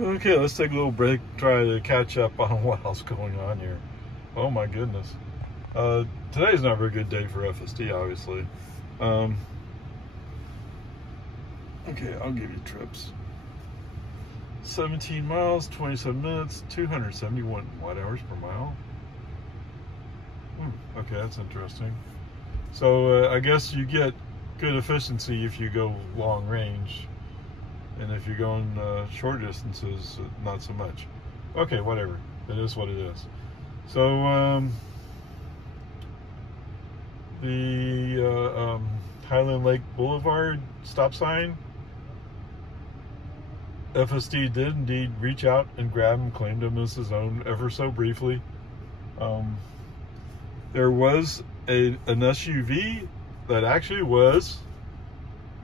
Okay, let's take a little break, try to catch up on what else going on here. Oh my goodness. Today's not a very good day for FSD, obviously. Um, okay, I'll give you trips. 17 miles, 27 minutes, 271 watt-hours per mile. Okay, that's interesting. So I guess you get good efficiency if you go long range. And if you're going short distances, not so much. Okay, whatever. It is what it is. So the Highland Lake Boulevard stop sign, FSD did indeed reach out and grab him, claimed him as his own ever so briefly. There was an SUV that actually was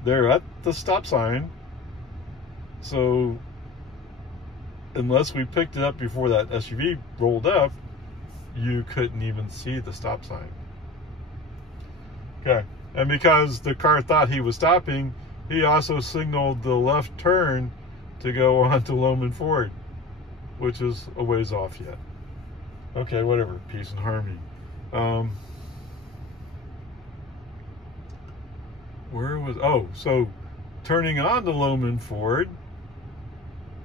there at the stop sign. So unless we picked it up before that SUV rolled up, you couldn't even see the stop sign. Okay, and because the car thought he was stopping, he also signaled the left turn to go on to Loman Ford, which is a ways off yet. Okay, whatever, peace and harmony. So turning on to Loman Ford,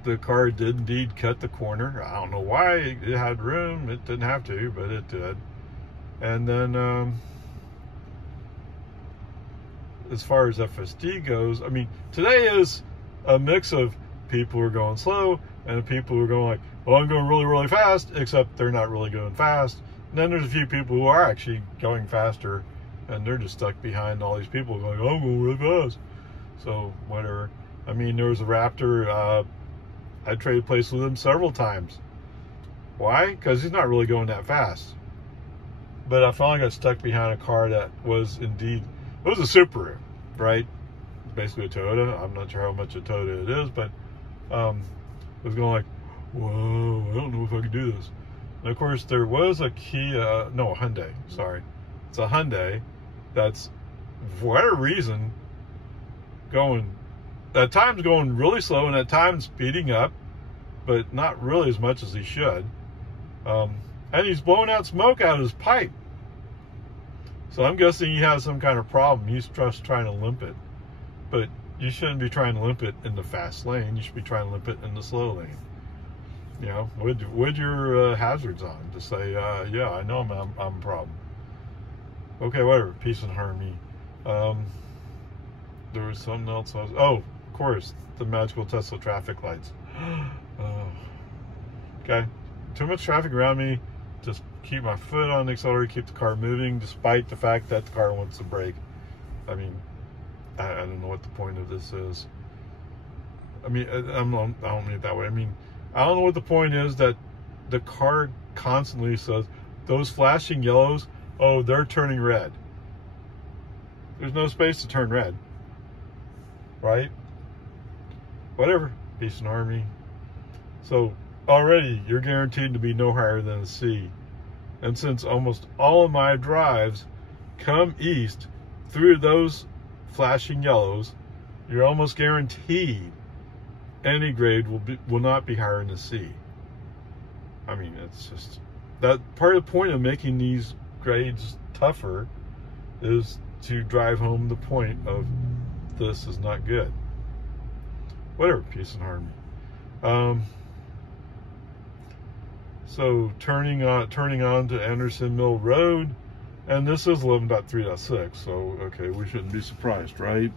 the car did indeed cut the corner. I don't know why. It had room. It didn't have to, but it did. And then as far as FSD goes, I mean, today is a mix of people who are going slow and people who are going like, well, I'm going really, really fast, except they're not really going fast. And then there's a few people who are actually going faster, and they're just stuck behind all these people going, oh, I'm going really fast. So, whatever. I mean, there was a Raptor. I traded places with him several times. Why? Because he's not really going that fast. But I finally got stuck behind a car that was indeed, it was a Subaru, right? Basically a Toyota. I'm not sure how much a Toyota it is, but it was going like, whoa, I don't know if I can do this. And of course, there was a Hyundai, sorry. It's a Hyundai that's, for whatever reason, at times going really slow and at times speeding up, but not really as much as he should. And he's blowing out smoke out of his pipe. So I'm guessing he has some kind of problem. He's just trying to limp it. But you shouldn't be trying to limp it in the fast lane. You should be trying to limp it in the slow lane. You know, with your hazards on to say, yeah, I know I'm a problem. Okay, whatever. Peace and harmony. There was something else. Of course, the magical Tesla traffic lights. Okay, too much traffic around me. Just keep my foot on the accelerator, keep the car moving, despite the fact that the car wants to brake. I mean, I don't know what the point of this is. I mean, I don't mean it that way. I mean, I don't know what the point is that the car constantly says, those flashing yellows, oh, they're turning red. There's no space to turn red. Right? Whatever. Peace and harmony. So already you're guaranteed to be no higher than a C. And since almost all of my drives come east through those flashing yellows, you're almost guaranteed any grade will not be higher than a C. I mean, it's just that part of the point of making these grades tougher is to drive home the point of this is not good. Whatever, peace and harmony. So turning on to Anderson Mill Road, and this is 11.3.6. So okay, we shouldn't be surprised, right?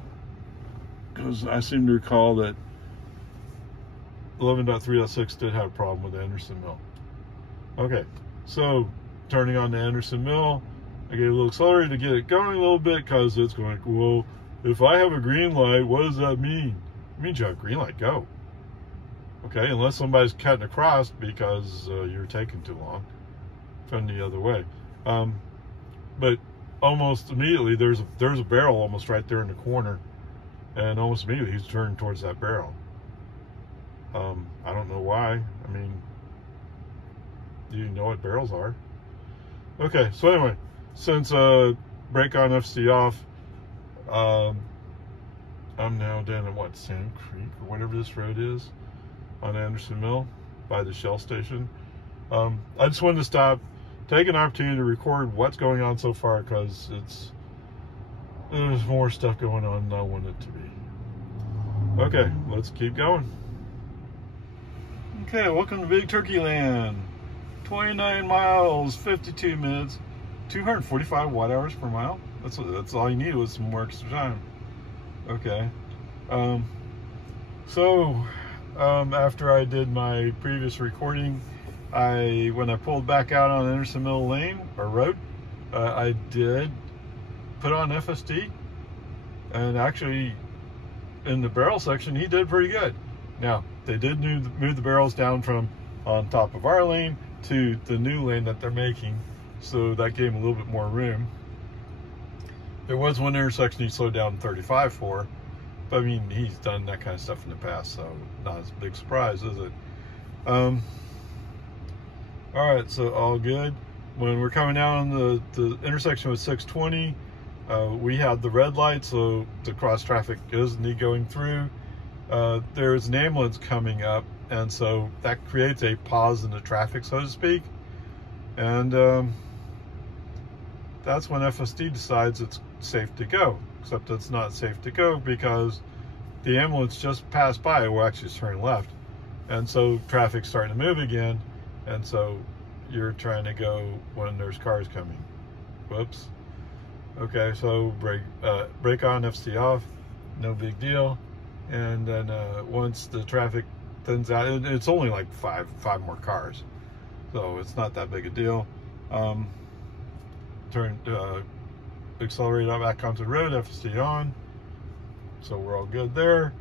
Because I seem to recall that 11.3.6 did have a problem with Anderson Mill. Okay, so turning on to Anderson Mill, I gave a little accelerator to get it going a little bit because it's going, well, if I have a green light, what does that mean? It means you have a green light, go. Okay, unless somebody's cutting across because you're taking too long, turn the other way. But almost immediately, there's a barrel almost right there in the corner, and almost immediately he's turning towards that barrel. I don't know why. I mean, do you know what barrels are? Okay, so anyway, since brake on, FC off, I'm now down at Sand Creek or whatever this road is. on Anderson Mill by the Shell station. I just wanted to stop, take an opportunity to record what's going on so far, because there's more stuff going on than I want it to be. Okay, let's keep going. Okay, welcome to Big Turkey Land. 29 miles, 52 minutes, 245 watt-hours per mile. That's all you need was some more extra time. Okay. After I did my previous recording, when I pulled back out on Anderson Mill Lane or Road, I did put on FSD, and actually in the barrel section he did pretty good. Now they did move the barrels down from on top of our lane to the new lane that they're making, so that gave him a little bit more room. There was one intersection he slowed down 35 for, but I mean, he's done that kind of stuff in the past, so not as big surprise, is it? All right, so all good. When we're coming down the intersection with 620, we have the red light, so the cross traffic is indeed going through. There's an ambulance coming up, and so that creates a pause in the traffic, so to speak. And that's when FSD decides it's safe to go, except it's not safe to go because the ambulance just passed by. We're actually turning left, and so traffic's starting to move again, and so you're trying to go when there's cars coming. Whoops. Okay, so brake on, FSD off, no big deal. And then once the traffic thins out, it's only like five more cars, so it's not that big a deal. Accelerate back onto the road, FSD on, so we're all good there.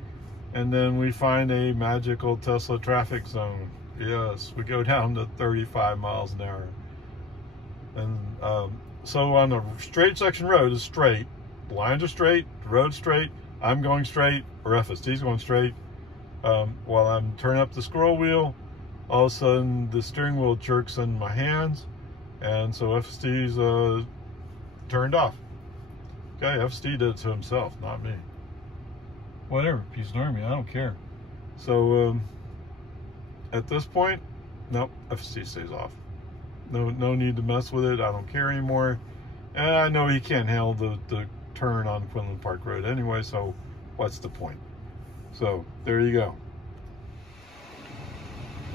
And then we find a magical Tesla traffic zone. Yes, we go down to 35 miles an hour. And so on the straight section road is straight, lines are straight, the road's straight, I'm going straight, or FSD's going straight. While I'm turning up the scroll wheel, all of a sudden the steering wheel jerks in my hands, and so FSD's turned off. Okay, FSD did it to himself, not me. Whatever, peace and army, I don't care. So at this point, nope, FSD stays off. No need to mess with it. I don't care anymore. And I know he can't handle the turn on Quinlan Park Road anyway, so what's the point? So there you go.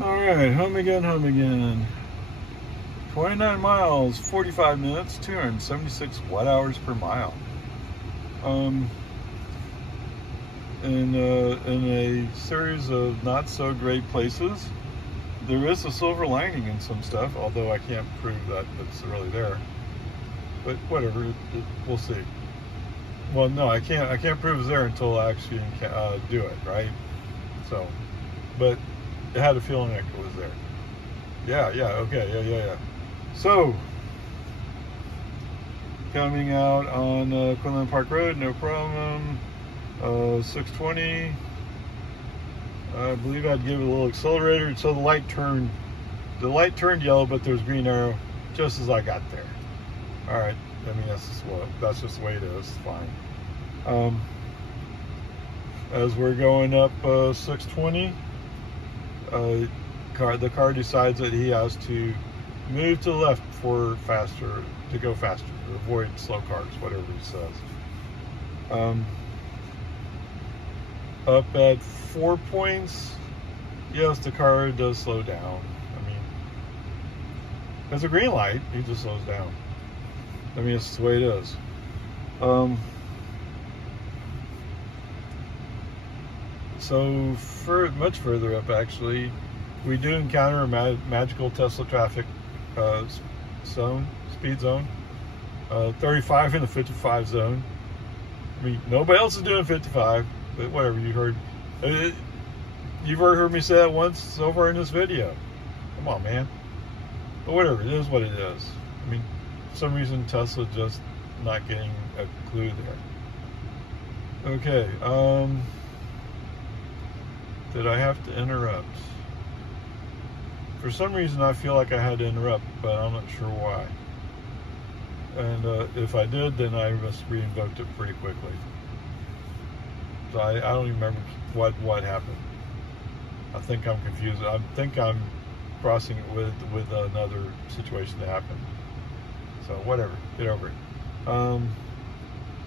All right, home again. 29 miles, 45 minutes, 276 watt-hours per mile. In a series of not so great places, there is a silver lining in some stuff, although I can't prove that it's really there. But whatever, we'll see. Well, no, I can't prove it's there until I actually do it, right? So, but I had a feeling like it was there. Yeah, okay, yeah. So, coming out on Quinlan Park Road, no problem. 620. I believe I'd give it a little accelerator, so the light turned yellow, but there's green arrow just as I got there. All right, I mean that's just the way it is. It's fine. As we're going up 620, the car decides that he has to move to the left to go faster, to avoid slow cars, whatever he says. Up at 4 points, yes, the car does slow down. I mean, there's a green light, he just slows down. I mean, it's the way it is. So much further up, actually, we do encounter a magical Tesla traffic speed zone. 35 in the 55 zone. I mean, nobody else is doing 55. But whatever, you've heard me say that once over in this video. Come on, man. But whatever, it is what it is. I mean, for some reason Tesla just not getting a clue there. Okay, did I have to interrupt? For some reason I feel like I had to interrupt, but I'm not sure why. And if I did, then I must re-invoked it pretty quickly. So I don't even remember what happened. I think I'm confused. I think I'm crossing it with another situation that happened. So whatever, get over it.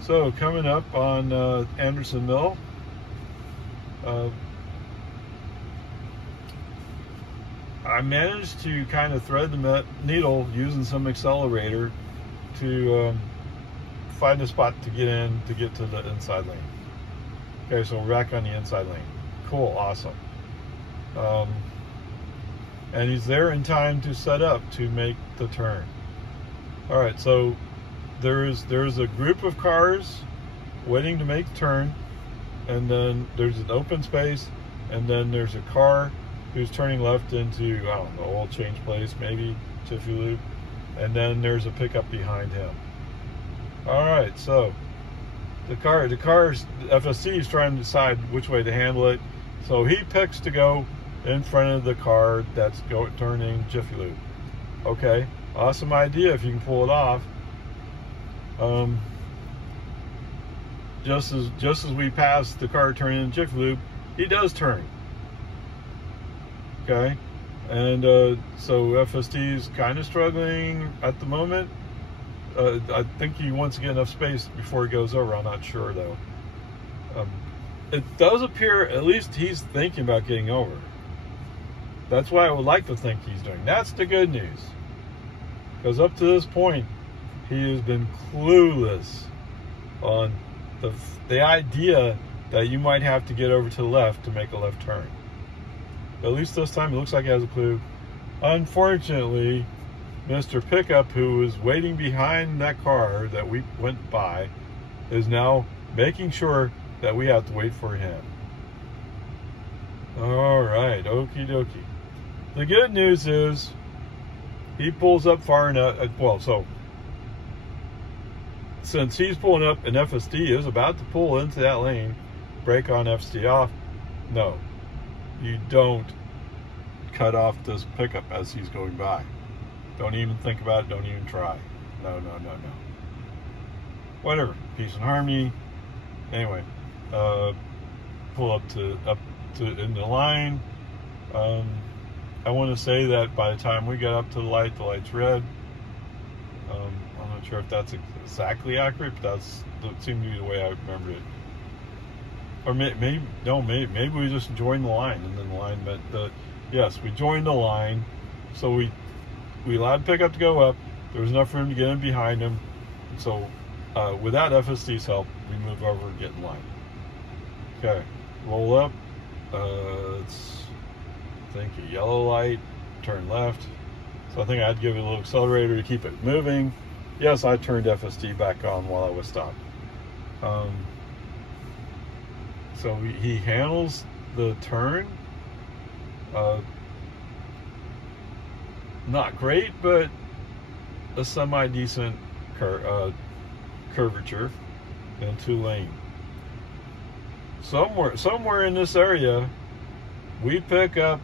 So coming up on Anderson Mill, I managed to kind of thread the needle using some accelerator to find a spot to get to the inside lane. Okay, so we're back on the inside lane. Cool, awesome. And he's there in time to set up to make the turn. All right, so there's a group of cars waiting to make the turn, and then there's an open space, and then there's a car who's turning left into, I don't know, oil change place, maybe Jiffy Lube, and then there's a pickup behind him. All right, so the car's FSC is trying to decide which way to handle it, so he picks to go in front of the car that's turning Jiffy Lube. Okay, awesome idea if you can pull it off. Just as we pass the car turning Jiffy Lube, he does turn. Okay, and so FSD is kind of struggling at the moment. I think he wants to get enough space before he goes over. I'm not sure though. It does appear at least he's thinking about getting over. That's what I would like to think he's doing. That's the good news. Because up to this point, he has been clueless on the idea that you might have to get over to the left to make a left turn. At least this time, it looks like he has a clue. Unfortunately, Mr. Pickup, who was waiting behind that car that we went by, is now making sure that we have to wait for him. All right, okie dokie. The good news is he pulls up far enough. Well, so since he's pulling up and FSD is about to pull into that lane, brake on, FSD off. No, you don't cut off this pickup as he's going by. Don't even think about it. Don't even try. No, no, no, no. Whatever. Peace and harmony. Anyway, pull up to in the line. I want to say that by the time we got up to the light's red. I'm not sure if that's exactly accurate, but that seemed to be the way I remembered it. Or maybe we just joined the line, and then the line meant yes, we joined the line, so we allowed pickup to go up. There was enough room to get in behind him, so without FSD's help, we move over and get in line. Okay, roll up. It's I think a yellow light, turn left. So I think I'd give it a little accelerator to keep it moving. Yes, I turned FSD back on while I was stopped. So he handles the turn. Not great, but a semi-decent curvature into lane. Somewhere in this area, we pick up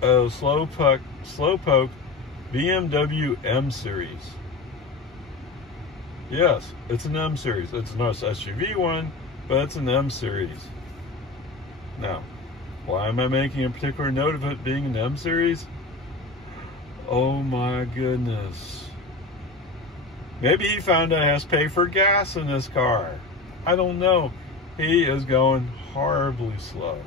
a slowpoke BMW M Series. Yes, it's an M Series. It's not an SUV one, but it's an M Series. Now, why am I making a particular note of it being an M Series? Oh my goodness. Maybe he found out he has to pay for gas in this car. I don't know. He is going horribly slow.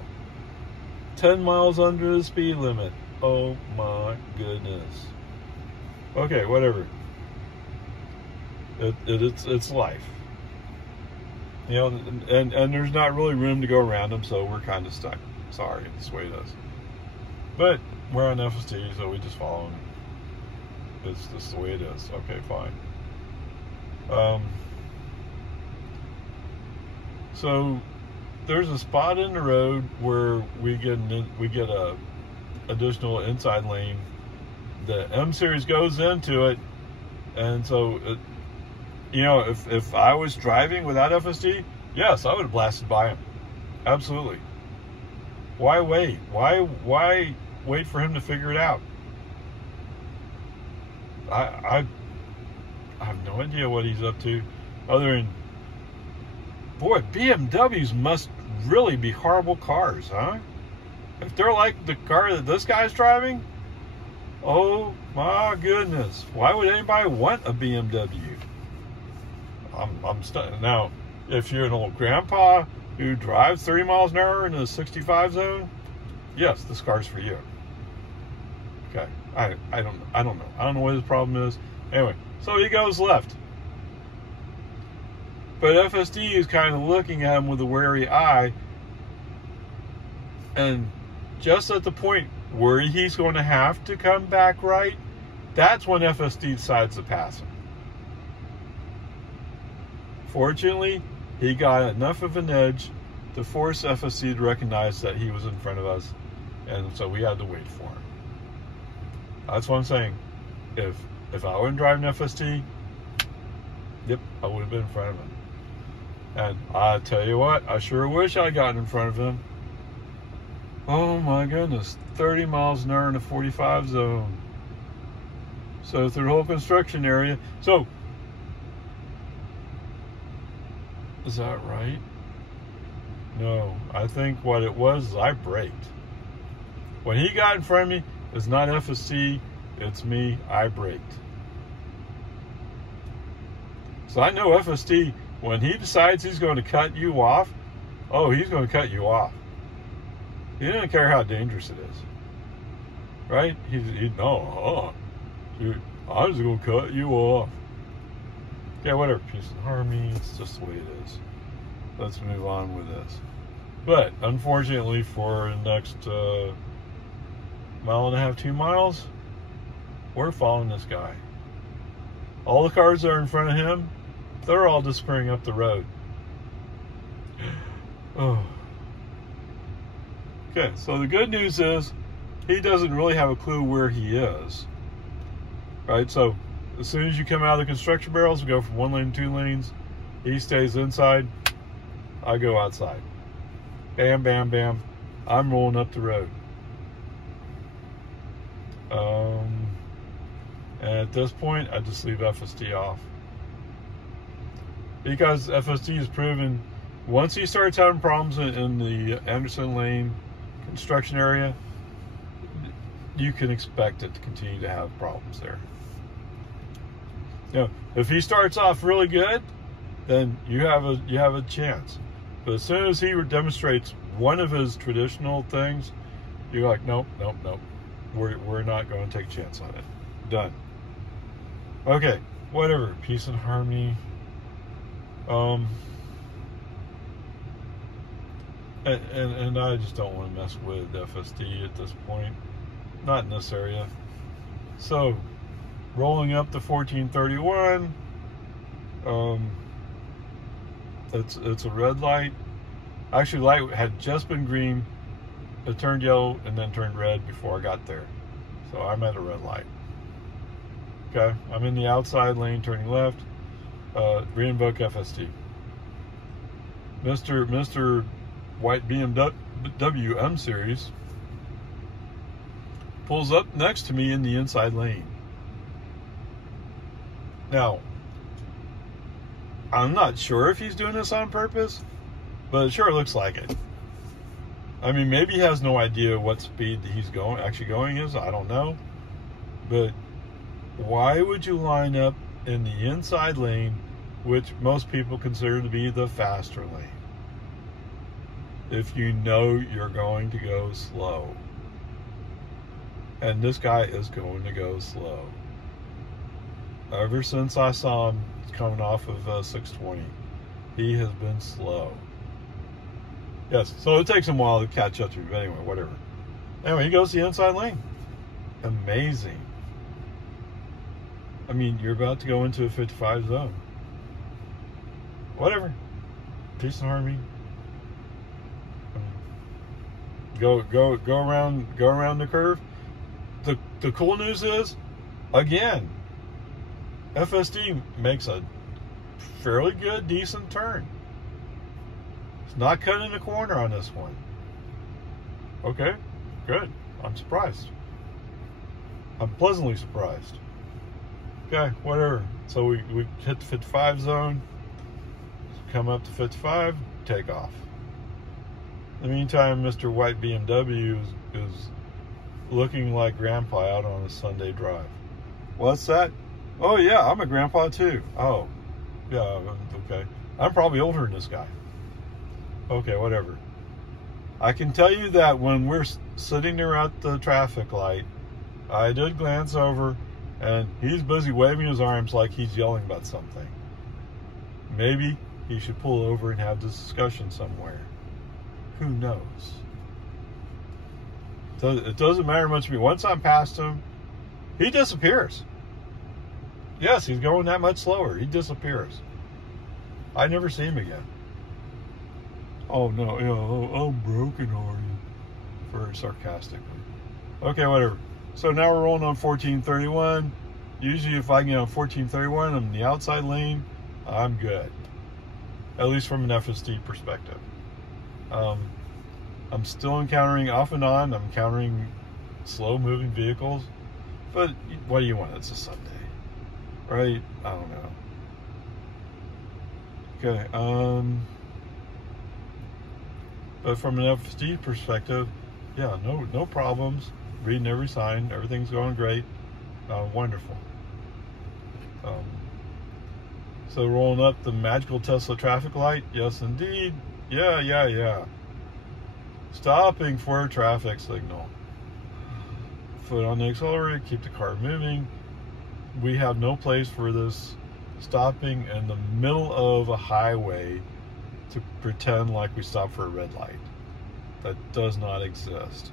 10 miles under the speed limit. Oh my goodness. Okay, whatever. It's life. You know, and there's not really room to go around him, so we're kind of stuck. Sorry, that's the way it is. But we're on FST, so we just follow him. It's just the way it is. Okay, fine. So there's a spot in the road where we get a additional inside lane. The M Series goes into it, and so you know, if I was driving without FSD, yes, I would have blasted by him. Absolutely. Why wait? Why wait for him to figure it out? I have no idea what he's up to, other than, boy, BMWs must really be horrible cars, huh? If they're like the car that this guy's driving, oh my goodness, why would anybody want a BMW? I'm stunned. Now, if you're an old grandpa who drives 30 miles an hour in a 65 zone, yes, this car's for you. Okay, I don't know. I don't know what his problem is. Anyway, so he goes left. But FSD is kind of looking at him with a wary eye, and just at the point where he's going to have to come back right, that's when FSD decides to pass him. Fortunately, he got enough of an edge to force FSD to recognize that he was in front of us, and so we had to wait for him. That's what I'm saying. If I wasn't driving FSD, yep, I would have been in front of him. And I tell you what, I sure wish I'd gotten in front of him. Oh my goodness, 30 miles an hour in a 45 zone. So through the whole construction area. So, is that right? No, I think what it was is I braked. When he got in front of me, it's not FSC, it's me, I braked. So I know FSD, when he decides he's going to cut you off, oh, he's going to cut you off. He doesn't care how dangerous it is. Right? No, dude, I'm just going to cut you off. Okay, whatever, peace and harmony, it's just the way it is. Let's move on with this. But, unfortunately, for the next mile and a half, 2 miles, we're following this guy. All the cars that are in front of him, they're all disappearing up the road. Oh. Okay, so the good news is, he doesn't really have a clue where he is. Right, so as soon as you come out of the construction barrels, we go from 1 lane to 2 lanes. He stays inside. I go outside. Bam, bam, bam. I'm rolling up the road. And at this point, I just leave FSD off. Because FSD has proven, once he starts having problems in the Anderson Lane construction area, you can expect it to continue to have problems there. You know, if he starts off really good, then you have a chance. But as soon as he demonstrates one of his traditional things, you're like, nope. We're not going to take a chance on it. Done. Okay, whatever. Peace and harmony. And I just don't want to mess with FSD at this point. Not in this area. So, rolling up to 1431. It's a red light. Actually, light had just been green. It turned yellow and then turned red before I got there. So I'm at a red light. Okay, I'm in the outside lane turning left. Reinvoke FSD. Mr. White BMW M Series pulls up next to me in the inside lane. Now, I'm not sure if he's doing this on purpose, but it sure looks like it. I mean, maybe he has no idea what speed he's actually going is. I don't know. But why would you line up in the inside lane, which most people consider to be the faster lane, if you know you're going to go slow? And this guy is going to go slow. Ever since I saw him coming off of 620, he has been slow. Yes, so it takes him a while to catch up to me, but anyway, whatever. Anyway, he goes to the inside lane. Amazing. I mean, you're about to go into a 55 zone. Whatever. Peace and harmony. Go around the curve. The cool news is, again, FSD makes a fairly good, decent turn. It's not cutting the corner on this one. Okay, good. I'm surprised. I'm pleasantly surprised. Okay, whatever. So we hit the 55 zone, come up to 55, take off. In the meantime, Mr. White BMW is looking like Grandpa out on a Sunday drive. What's that? Oh yeah, I'm a grandpa too. Oh, yeah, okay. I'm probably older than this guy. Okay, whatever. I can tell you that when we're sitting there at the traffic light, I did glance over and he's busy waving his arms like he's yelling about something. Maybe he should pull over and have this discussion somewhere. Who knows? So it doesn't matter much to me. Once I'm past him, he disappears. Yes, he's going that much slower. He disappears. I never see him again. Oh no, you know, I'm broken-hearted. Very sarcastically. Okay, whatever. So now we're rolling on 1431. Usually if I get on 1431, I'm in the outside lane, I'm good. At least from an FSD perspective. I'm still encountering, off and on, I'm encountering slow-moving vehicles. But what do you want? It's a Sunday. Right? I don't know. Okay, but from an FSD perspective, yeah, no problems. Reading every sign, everything's going great. Wonderful. So rolling up the magical Tesla traffic light, yes indeed. Yeah. Stopping for a traffic signal. Foot on the accelerator, keep the car moving. We have no place for this stopping in the middle of a highway to pretend like we stopped for a red light. That does not exist.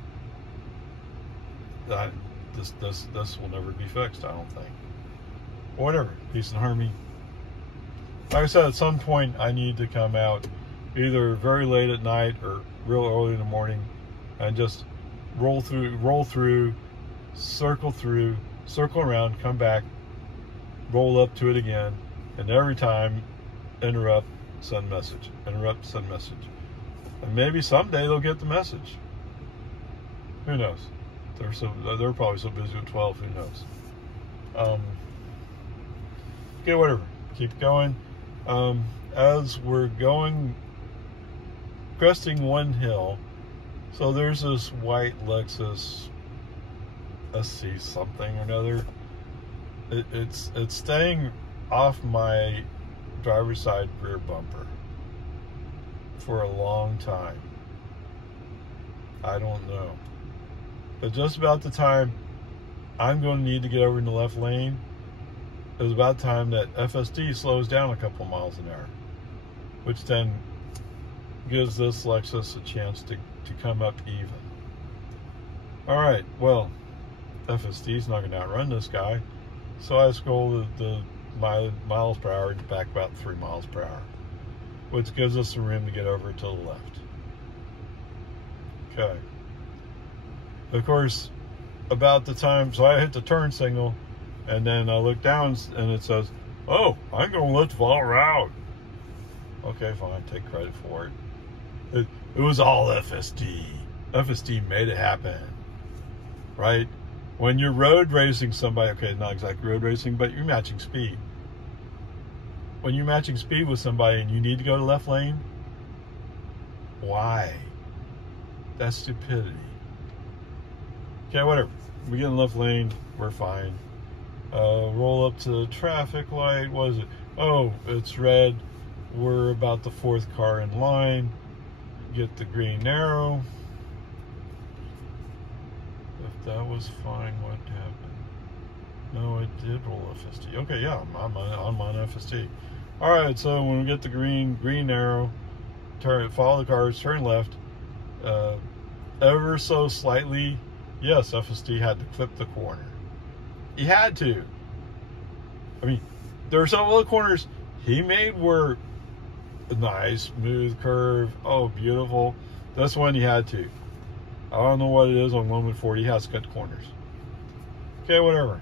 This will never be fixed, I don't think. Whatever, peace and harmony. Like I said, at some point I need to come out either very late at night or real early in the morning and just roll through, circle around, come back, roll up to it again, and every time interrupt, send message, interrupt, send message. And maybe someday they'll get the message. Who knows? They're probably so busy with 12, who knows? Okay, whatever. Keep going. As we're going, cresting one hill, so there's this white Lexus SC something or another. It's staying off my driver's side rear bumper for a long time. I don't know. But just about the time I'm going to need to get over in the left lane, it was about time that FSD slows down a couple miles an hour, which then gives this Lexus a chance to come up even. All right, well, FSD's not going to outrun this guy, so I scroll the miles per hour back about 3 miles per hour, which gives us some room to get over to the left. Okay. Of course, about the time, so I hit the turn signal, and then I look down and it says, oh, I'm going to let follow out. Okay, fine, take credit for it. It was all FSD. FSD made it happen, right? When you're road racing somebody, okay, not exactly road racing, but you're matching speed. When you're matching speed with somebody and you need to go to left lane, why? That's stupidity. Okay, whatever. We get in left lane, we're fine. Roll up to the traffic light. What is it? Oh, it's red. We're about the 4th car in line. Get the green arrow. If that was fine, what happened? No, it did roll FSD. Okay, yeah, I'm on FSD. All right, so when we get the green arrow, follow the cars, turn left. Ever so slightly, yes, FSD had to clip the corner. He had to. I mean, there were some other corners he made were a nice, smooth curve. Oh, beautiful. This one he had to. I don't know what it is on 114. He has to cut corners. Okay, whatever.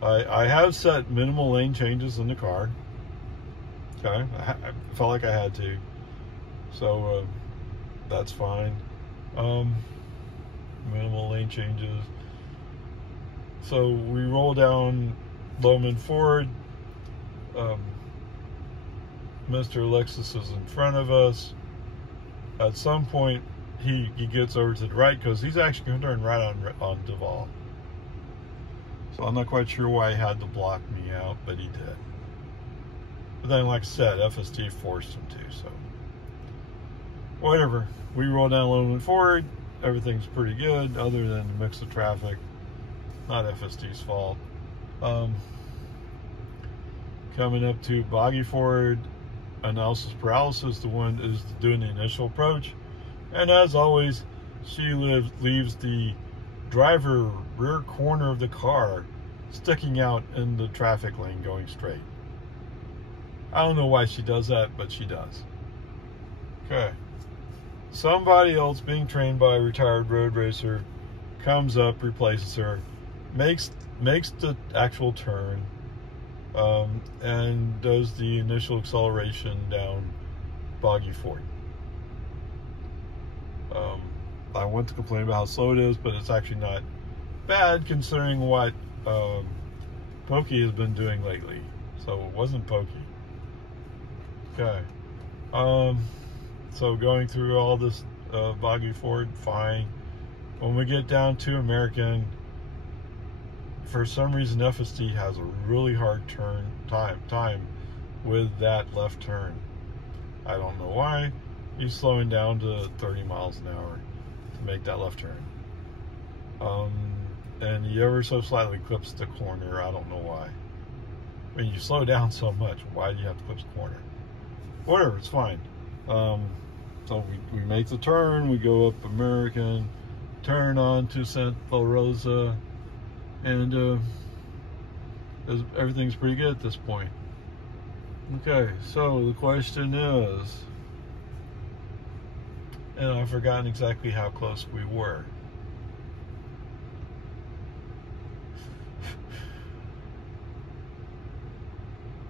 I have set minimal lane changes in the car. Okay, I felt like I had to. So, that's fine. Minimal lane changes. So we roll down Bowman Ford. Mr. Lexus is in front of us. At some point, he gets over to the right because he's actually going to turn right on Duval. So I'm not quite sure why he had to block me out, but he did. But then, like I said, FST forced him to, so whatever. We roll down Lone forward. Everything's pretty good, other than the mix of traffic. Not FST's fault. Coming up to Boggy Ford, analysis paralysis. The one is doing the initial approach, and as always, she leaves the driver rear corner of the car sticking out in the traffic lane going straight. I don't know why she does that, but she does. Okay. Somebody else being trained by a retired road racer comes up, replaces her, makes the actual turn, and does the initial acceleration down Boggy Ford. I want to complain about how slow it is, but it's actually not bad considering what Pokey has been doing lately. So it wasn't Pokey. Okay. So going through all this Boggy Ford, fine. When we get down to American, for some reason FST has a really hard turn time with that left turn. I don't know why. He's slowing down to 30 miles an hour to make that left turn. And he ever so slightly clips the corner. I don't know why. I mean, you slow down so much, why do you have to clip the corner? Whatever, it's fine. So we make the turn, we go up American, turn on to Santa Rosa, and everything's pretty good at this point. Okay, so the question is, and I've forgotten exactly how close we were.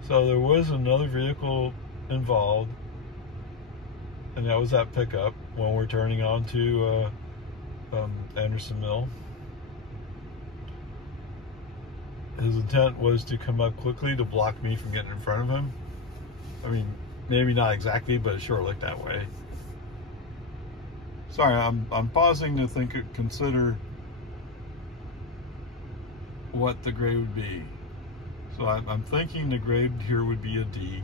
So there was another vehicle involved, and that was that pickup when we're turning on to Anderson Mill. His intent was to come up quickly to block me from getting in front of him. I mean, maybe not exactly, but it sure looked that way. Sorry, I'm pausing to consider what the grade would be. So I'm thinking the grade here would be a D.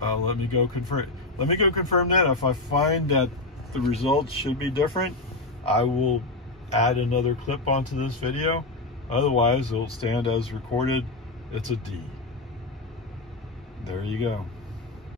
Let me go confirm. Let me go confirm that. If I find that the results should be different, I will add another clip onto this video. Otherwise, it'll stand as recorded. It's a D. There you go.